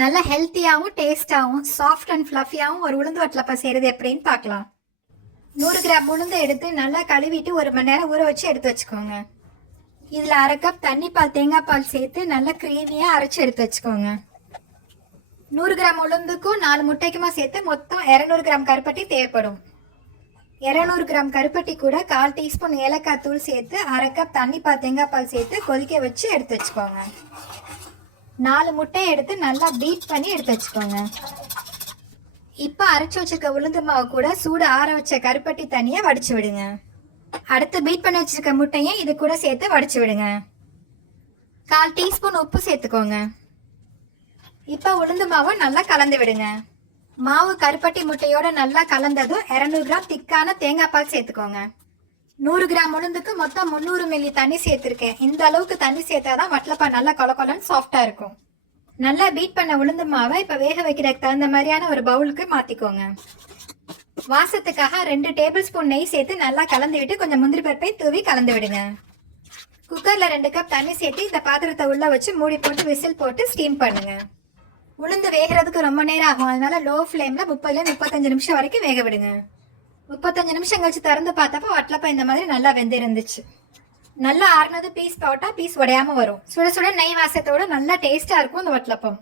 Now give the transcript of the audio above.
நல்ல ஹெல்த்தியாகவும் டேஸ்டாகவும் soft and ஃப்ளஃபியாகவும் ஒரு உளுந்து வட்டலப்பம் செய்கிறது எப்படின்னு பார்க்கலாம். 100 கிராம் உளுந்து எடுத்து நல்லா கழுவிட்டு 1 மணி நேரம் ஊற வச்சு எடுத்து வச்சுக்கோங்க. இதில் 1/2 கப் தண்ணி பால் தேங்காய் பால் சேர்த்து நல்லா கிரீமியாக அரைச்சி எடுத்து வச்சுக்கோங்க. 100 கிராம் உளுந்துக்கும் 4 முட்டைக்குமா சேர்த்து மொத்தம் 200 கிராம் கருப்பட்டி தேவைப்படும். 200 கிராம் கருப்பட்டி கூட 1/4 டீஸ்பூன் ஏலக்காய் தூள் சேர்த்து 1/2 கப் தண்ணி பால் தேங்காய் பால் சேர்த்து கொதிக்க வச்சு எடுத்து வச்சுக்கோங்க. 4 முட்டையை எடுத்து நல்லா பீட் பண்ணி எடுத்து வச்சுக்கோங்க. இப்போ அரைச்சி வச்சிருக்க உளுந்து மாவு கூட சூடு ஆற வச்ச கருப்பட்டி தண்ணியை வடிச்சு விடுங்க. அடுத்து பீட் பண்ணி வச்சிருக்க முட்டையை இது கூட சேர்த்து வடிச்சு விடுங்க. 1/4 டீஸ்பூன் உப்பு சேர்த்துக்கோங்க. இப்போ உளுந்து மாவை நல்லா கலந்து விடுங்க. மாவு கருப்பட்டி முட்டையோட நல்லா கலந்ததும் 200 கிராம் திக்கான தேங்காய் பால் சேர்த்துக்கோங்க. 100 கிராம் உளுந்துக்கு மொத்தம் 300 மில்லி தண்ணி சேர்த்துருக்கேன். இந்த அளவுக்கு தண்ணி சேர்த்தாதான் வட்டலப்பா நல்லா கொலன்னு சாஃப்டா இருக்கும். நல்லா பீட் பண்ண உளுந்து மாவை இப்போ வேக வைக்கிறதுக்கு தகுந்த மாதிரியான ஒரு பவுலுக்கு மாற்றிக்கோங்க. வாசத்துக்காக 2 டேபிள் ஸ்பூன் நெய் சேர்த்து நல்லா கலந்து விட்டு கொஞ்சம் முந்திரி பருப்பை தூவி கலந்து விடுங்க. குக்கரில் 2 கப் தண்ணி சேர்த்து இந்த பாத்திரத்தை உள்ளே வச்சு மூடி போட்டு விசில் போட்டு ஸ்டீம் பண்ணுங்க. உளுந்து வேகிறதுக்கு ரொம்ப நேரம் ஆகும், அதனால லோ ஃப்ளேமில் 30-35 நிமிஷம் வரைக்கும் வேக விடுங்க. 35 நிமிஷம் கழிச்சு திறந்து பார்த்தப்போ வட்டலப்பா இந்த மாதிரி நல்லா வெந்திருந்துச்சு. நல்லா ஆறுனது பீஸ் போட்டால் பீஸ் உடையாமல் வரும். சுட சுட நெய் வாசத்தோட நல்லா டேஸ்ட்டாக இருக்கும் இந்த வட்டலப்பம்.